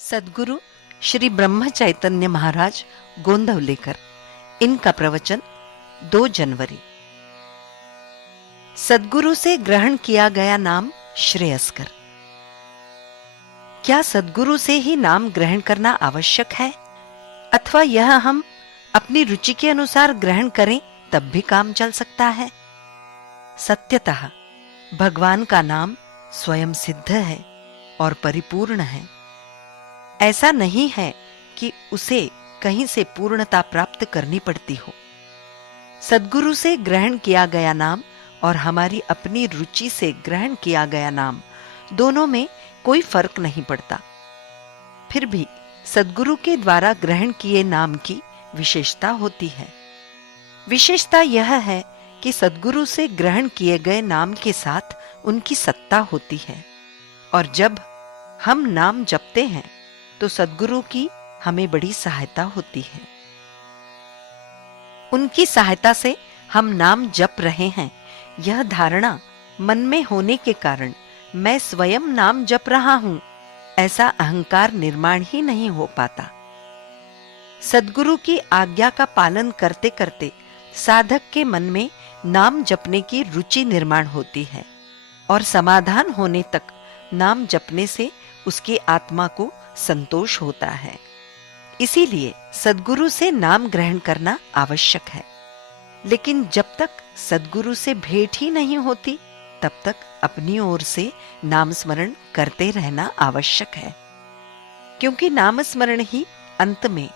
सद्गुरु श्री ब्रह्म चैतन्य महाराज गोंदवलेकर। इनका प्रवचन 2 जनवरी। सद्गुरु से ग्रहण किया गया नाम श्रेयस्कर। क्या सद्गुरु से ही नाम ग्रहण करना आवश्यक है, अथवा यह हम अपनी रुचि के अनुसार ग्रहण करें तब भी काम चल सकता है? सत्यतः भगवान का नाम स्वयं सिद्ध है और परिपूर्ण है। ऐसा नहीं है कि उसे कहीं से पूर्णता प्राप्त करनी पड़ती हो। सद्गुरु से ग्रहण किया गया नाम और हमारी अपनी रुचि से ग्रहण किया गया नाम, दोनों में कोई फर्क नहीं पड़ता। फिर भी सद्गुरु के द्वारा ग्रहण किए नाम की विशेषता होती है। विशेषता यह है कि सद्गुरु से ग्रहण किए गए नाम के साथ उनकी सत्ता होती है, और जब हम नाम जपते हैं तो सद्गुरु की हमें बड़ी सहायता होती है। उनकी सहायता से हम नाम जप रहे हैं, यह धारणा मन में होने के कारण मैं स्वयं नाम जप रहा हूं, ऐसा अहंकार निर्माण ही नहीं हो पाता। सद्गुरु की आज्ञा का पालन करते करते साधक के मन में नाम जपने की रुचि निर्माण होती है, और समाधान होने तक नाम जपने से उसकी आत्मा को संतोष होता है। इसीलिए सद्गुरु से नाम ग्रहण करना आवश्यक है। लेकिन जब तक सद्गुरु से भेंट ही नहीं होती, तब तक अपनी ओर से नाम स्मरण करते रहना आवश्यक है, क्योंकि नाम स्मरण ही अंत में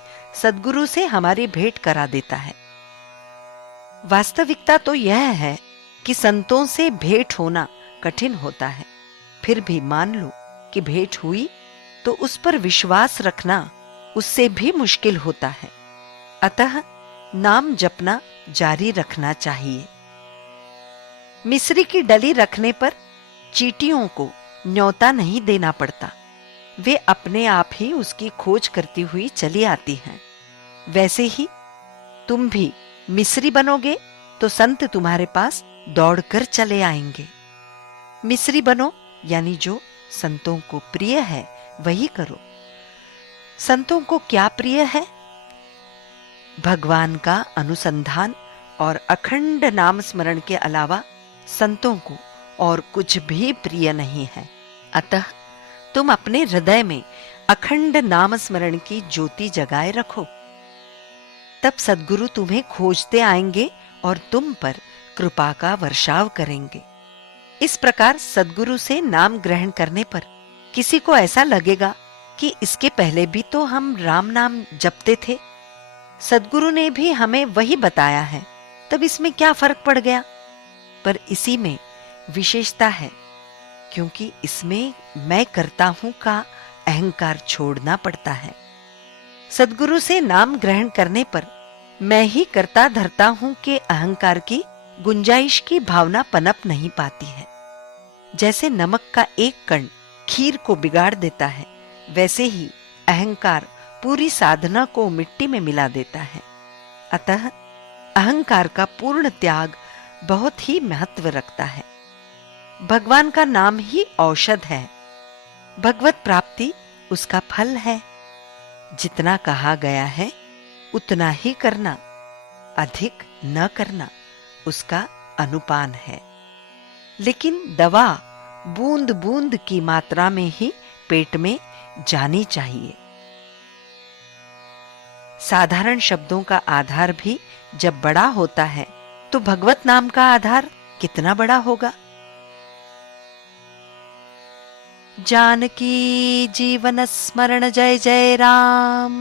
सद्गुरु से हमारी भेंट करा देता है। वास्तविकता तो यह है कि संतों से भेंट होना कठिन होता है। फिर भी मान लो कि भेंट हुई तो उस पर विश्वास रखना उससे भी मुश्किल होता है। अतः नाम जपना जारी रखना चाहिए। मिस्री की डली रखने पर चींटियों को न्योता नहीं देना पड़ता, वे अपने आप ही उसकी खोज करती हुई चली आती हैं। वैसे ही तुम भी मिस्री बनोगे तो संत तुम्हारे पास दौड़कर चले आएंगे। मिस्री बनो, यानी जो संतों को प्रिय है वही करो। संतों को क्या प्रिय है? भगवान का अनुसंधान और अखंड नाम स्मरण के अलावा संतों को और कुछ भी प्रिय नहीं है। अतः तुम अपने हृदय में अखंड नाम स्मरण की ज्योति जगाए रखो, तब सद्गुरु तुम्हें खोजते आएंगे और तुम पर कृपा का वर्षाव करेंगे। इस प्रकार सद्गुरु से नाम ग्रहण करने पर किसी को ऐसा लगेगा कि इसके पहले भी तो हम राम नाम जपते थे, सद्गुरु ने भी हमें वही बताया है, तब इसमें क्या फर्क पड़ गया? पर इसी में विशेषता है, क्योंकि इसमें मैं करता हूं का अहंकार छोड़ना पड़ता है। सद्गुरु से नाम ग्रहण करने पर मैं ही करता धरता हूं के अहंकार की गुंजाइश की भावना पनप नहीं पाती है। जैसे नमक का एक कण खीर को बिगाड़ देता है, वैसे ही अहंकार पूरी साधना को मिट्टी में मिला देता है। अतः अहंकार का पूर्ण त्याग बहुत ही महत्व रखता है। भगवान का नाम ही औषध है, भगवत प्राप्ति उसका फल है। जितना कहा गया है उतना ही करना, अधिक न करना उसका अनुपान है। लेकिन दवा बूंद बूंद की मात्रा में ही पेट में जानी चाहिए। साधारण शब्दों का आधार भी जब बड़ा होता है तो भगवत नाम का आधार कितना बड़ा होगा। जानकी जीवन स्मरण जय जय राम।